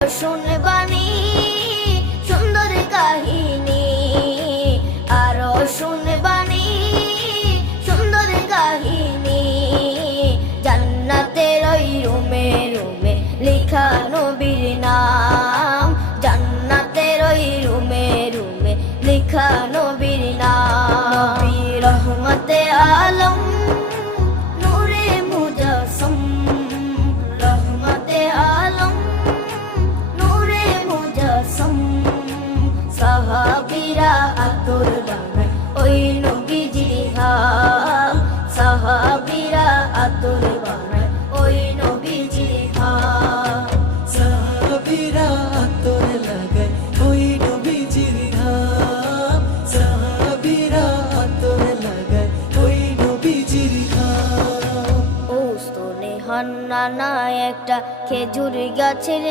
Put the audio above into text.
শুনবানি সুন্দর কাহিনী, আরো শুনবানি সুন্দর কাহিনী। জান্নাতের ওই রুমে রুমে লেখা নবীর নাম, জান্নাতের ওই রুমে রুমে লেখা নবীর নাম। নবী রহমতে আলম নূরে মুজাসসম, রহমতে আলম নূরে মুজাসসম। সাহাবীরা আতর বানায় ওই নবীজির ঘাম, সাহাবীরা আতর বানায় ওই নবীজির ঘাম। সাহাবীরা আতর লাগায় ওই নবীজির ঘাম, সাহাবীরা আতর লাগায় ওই নবীজির ঘাম। ও স্তনে হান্নানা একটা খেজুর গাছের